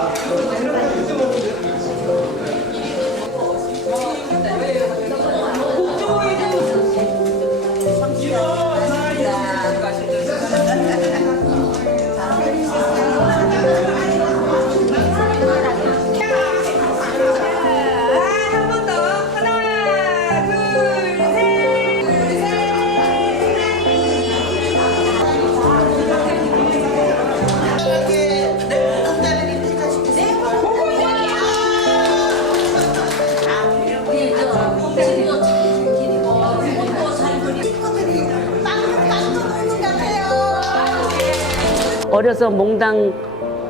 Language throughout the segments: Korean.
아, 한번 더. 하나, 둘. 어려서 몽당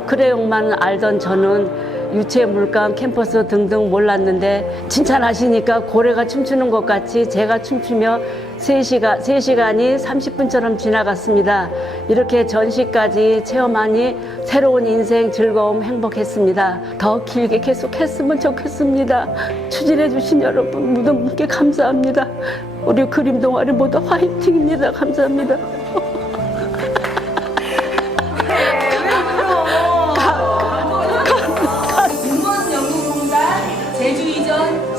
크레용만 알던 저는 유체 물감 캠퍼스 등등 몰랐는데 칭찬하시니까 고래가 춤추는 것 같이 제가 춤추며 3시간, 3시간이 30분처럼 지나갔습니다. 이렇게 전시까지 체험하니 새로운 인생 즐거움 행복했습니다. 더 길게 계속했으면 좋겠습니다. 추진해 주신 여러분 모든 분께 감사합니다. 우리 그림 동아리 모두 화이팅입니다. 감사합니다.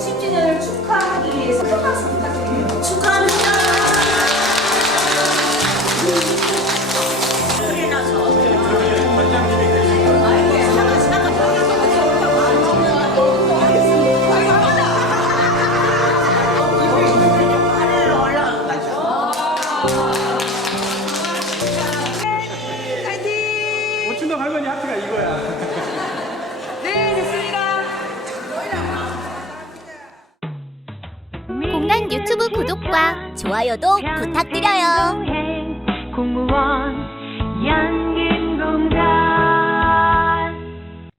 10주년을 축하하기 위해서 큰 박수 부탁드립니다. 축하합니다. 할머니 하트가 이거야. 유튜브 구독과 좋아요도 부탁드려요. 공무원